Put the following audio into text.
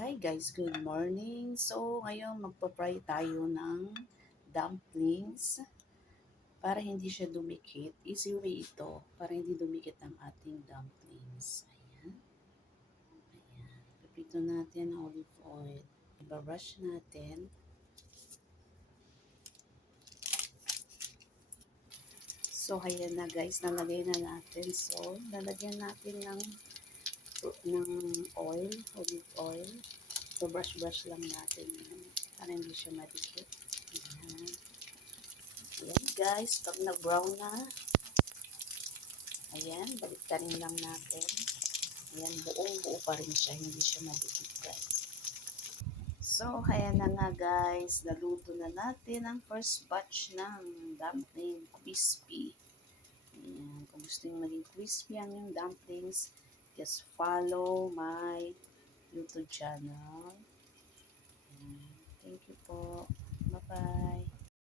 Hi guys, good morning. So, ngayon magpa-fry tayo ng dumplings para hindi siya dumikit. Easy way ito para hindi dumikit ang ating dumplings. Ayan. Ayan. Pipito natin ang olive oil. Ibabrush natin. So, ayan na guys, nalagay na natin. So, lalagyan natin ng oil, olive oil. So, brush-brush lang natin yan para hindi siya madikit. Ayan. Ayan guys, pag nag-brown na, ayan, baliktarin lang natin. Ayan, buong-buo pa rin siya, hindi siya madikit guys. So, ayan na nga guys, naluto na natin ang first batch ng dumpling crispy. Ayan, kung gusto nyo maging crispy ang yung dumplings, just follow my YouTube channel. Ayan, thank you po.